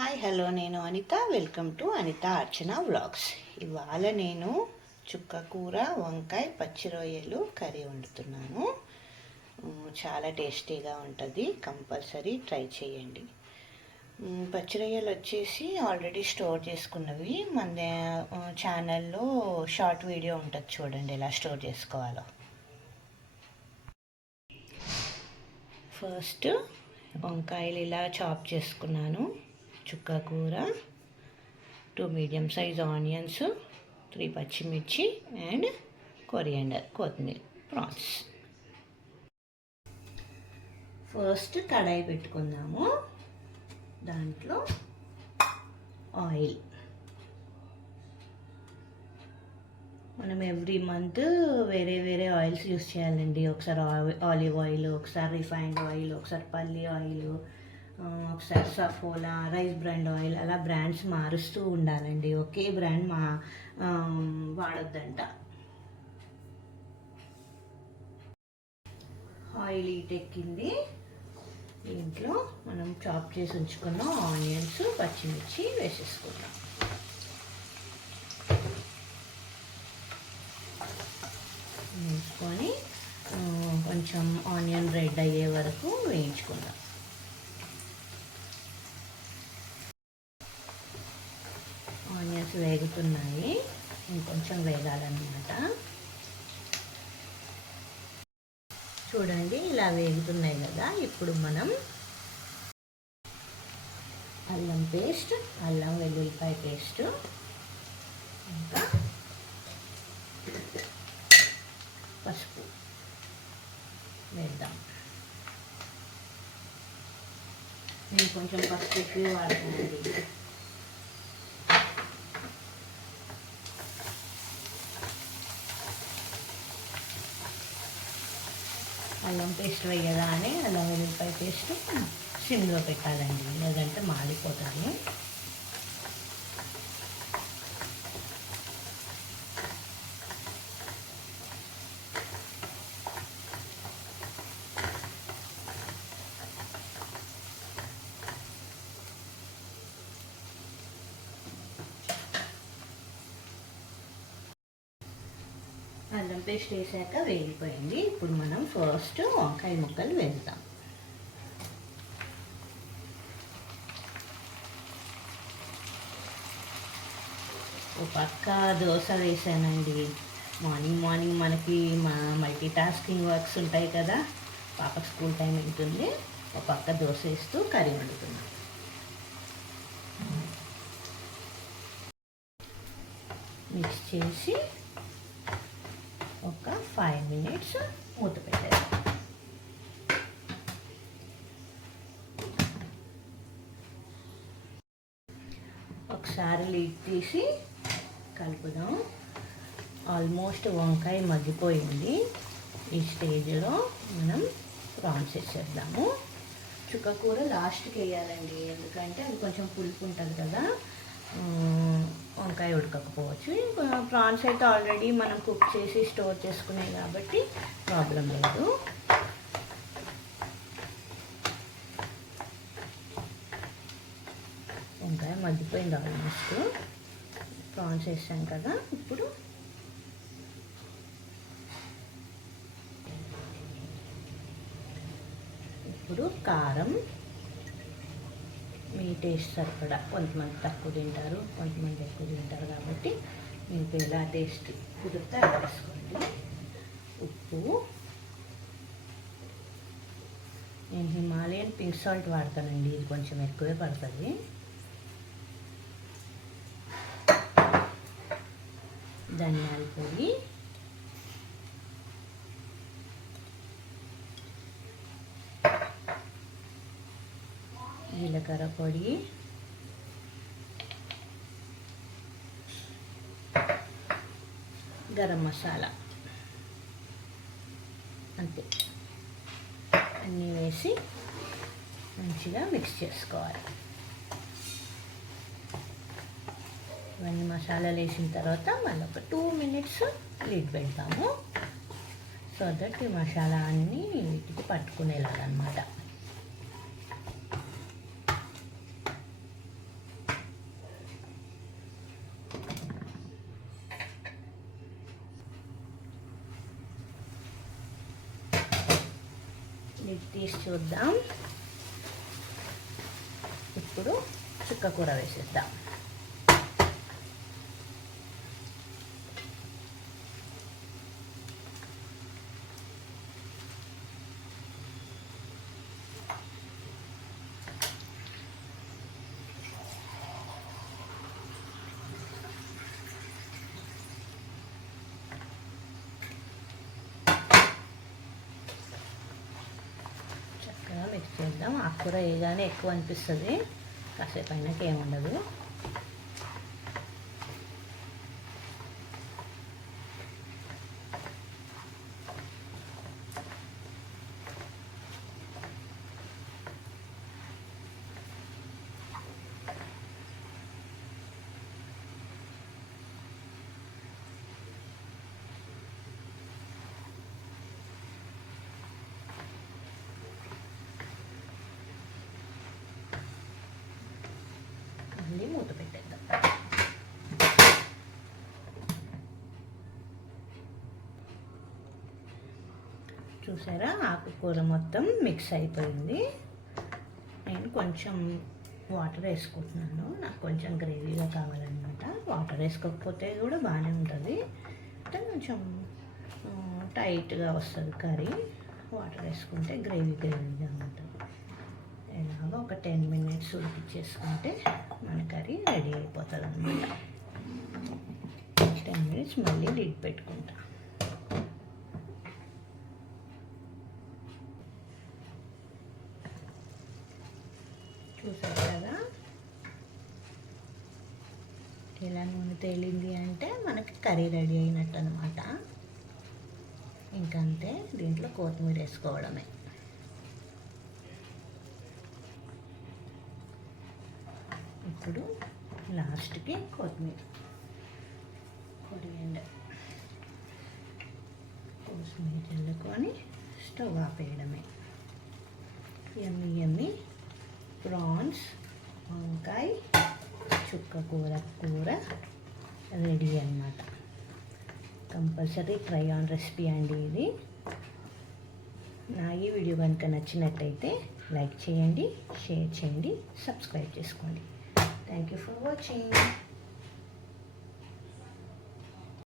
Hi hello నేను Anitha. Welcome to Anitha Archana vlogs. ఇవాళ నేను చుక్క కూర, వంకాయ, పచ్చి రొయ్యలు కర్రీ వండుతున్నాను. చాలా టేస్టీగా ఉంటుంది, కంపల్సరీ ట్రై చేయండి. పచ్చి రొయ్యలు వచ్చేసి ఆల్రెడీ స్టోర్ చేసుకున్నవి. మన ఛానల్లో షార్ట్ వీడియో ఉంటుంది, చూడండి ఎలా స్టోర్ చేసుకోవాలో. ఫస్ట్ వంకాయలు ఇలా చాప్ చేసుకున్నాను. చుక్క కూర, 2 మీడియం సైజ్ ఆనియన్స్, 3 పచ్చిమిర్చి అండ్ కొరియాండర్, కొత్తిమీర, ప్రాన్స్. ఫస్ట్ కడాయి పెట్టుకుందాము. దాంట్లో ఆయిల్. మనం ఎవ్రీ మంత్ వేరే వేరే ఆయిల్స్ యూస్ చేయాలండి. ఒకసారి ఆలివ్ ఆయిల్, ఒకసారి రిఫైన్డ్ ఆయిల్, ఒకసారి పల్లి ఆయిల్, ఒకసారి సఫోలా, రైస్ బ్రాండ్ ఆయిల్, అలా బ్రాండ్స్ మారుస్తూ ఉండాలండి. ఒకే బ్రాండ్ వాడొద్దంట. ఆయిల్ ఎక్కింది. దీంట్లో మనం చాప్ చేసి ఉంచుకున్న ఆనియన్స్, పచ్చిమిర్చి వేసేసుకుందాం. వేసుకొని కొంచెం ఆనియన్ రెడ్ అయ్యే వరకు వేయించుకుందాం. ఆనియన్స్ వేగుతున్నాయి, ఇంకొంచెం వేగాలన్నమాట. చూడండి, ఇలా వేగుతున్నాయి కదా. ఇప్పుడు మనం అల్లం పేస్ట్, అల్లం వెల్లుల్లిపాయ పేస్ట్, ఇంకా పసుపు వేద్దాం. నేను కొంచెం పసుపు ఎక్కువ వాడుతున్నానండి. అల్లం పేస్ట్ వేయగానే అల్లం వెల్లుల్లిపాయ పేస్ట్ సిమ్లో పెట్టాలండి, లేదంటే మాడిపోతుంది. అల్లం పేస్ట్ వేసాక వేగిపోయింది. ఇప్పుడు మనం ఫస్ట్ వంకాయ ముక్కలు వేద్దాం. ఒక పక్క దోశ వేసానండి. మార్నింగ్ మనకి మల్టీ టాస్కింగ్ వర్క్స్ ఉంటాయి కదా, పాప స్కూల్ టైం ఉంటుంది. ఒక పక్క దోశ వేస్తూ కర్రీ వండుతున్నాం. మిక్స్ చేసి ఒక 5 minutes మూత పెట్టేది. ఒకసారి లీడ్ తీసి కలుపుదాం. ఆల్మోస్ట్ వంకాయ మగ్గిపోయింది. ఈ స్టేజ్లో మనం ప్రాన్స్ వేసేద్దాము. చుక్క కూర లాస్ట్కి వేయాలండి, ఎందుకంటే అది కొంచెం పులుపు ఉంటుంది కదా, వంకాయ ఉడకకపోవచ్చు. ప్రాన్స్ అయితే ఆల్రెడీ మనం కుక్ చేసి స్టోర్ చేసుకున్నాయి కాబట్టి ప్రాబ్లం లేదు. వంకాయ మగ్గిపోయింది ఆల్మోస్ట్. ప్రాన్స్ వేసాం కదా. ఇప్పుడు కారం మీ టేస్ట్ సరిపడా. కొంతమంది తక్కువ తింటారు, కొంతమంది ఎక్కువ తింటారు, కాబట్టి మీకు ఎలా టేస్ట్ కుదిరితే అలా వేసుకోండి. ఉప్పు, నేను హిమాలయన్ పింక్ సాల్ట్ వాడతానండి, ఇది కొంచెం ఎక్కువే పడుతుంది. ధనియాల పొడి, జీలకర్ర పొడి, గరం మసాలా, అంతే. అన్నీ వేసి మంచిగా మిక్స్ చేసుకోవాలి. ఇవన్నీ మసాలాలు వేసిన తర్వాత మళ్ళీ ఒక 2 minutes లీడ్ పెడతాము. సో దట్ ఈ మసాలా అన్నీ వీటికి పట్టుకునేలాగనమాట. తీసి చూద్దాం. ఇప్పుడు చుక్క కూర వేసేద్దాం. మిక్స్ చేద్దాం. ఆకుకూర వేయగానే ఎక్కువ అనిపిస్తుంది, కాసేపు అయినాక ఏముండదు. మూత పెట్టేద్దాం. చూసారా, ఆకుకూర మొత్తం మిక్స్ అయిపోయింది. నేను కొంచెం వాటర్ వేసుకుంటున్నాను, నాకు కొంచెం గ్రేవీగా కావాలన్నమాట. వాటర్ వేసుకోకపోతే కూడా బాగానే ఉంటుంది, అంటే కొంచెం టైట్గా వస్తుంది కర్రీ. వాటర్ వేసుకుంటే గ్రేవీగా ఉంటుంది. ఇలాగ ఒక 10 minutes ఉడికించేసుకుంటే మన కర్రీ రెడీ అయిపోతుంది అన్నమాట. 10 minutes మళ్ళీ లిడ్ పెట్టుకుంటా. చూసారు కదా, ఇలా నూనె తేలింది అంటే మనకి కర్రీ రెడీ అయినట్టు అనమాట. ఇంకంతే, దీంట్లో కొత్తిమీర వేసుకోవడమే. ఇప్పుడు లాస్ట్కి కొత్తిమీర చల్లుకొని స్టవ్ ఆపేయడమే. యమ్మీ యమ్మీ ప్రాన్స్ వంకాయ చుక్క కూర రెడీ అన్నమాట. కంపల్సరీ ట్రై ఆన్ రెసిపీ అండి ఇది. నా ఈ వీడియో కనుక నచ్చినట్టయితే లైక్ చేయండి, షేర్ చేయండి, సబ్స్క్రైబ్ చేసుకోండి. Thank you for watching.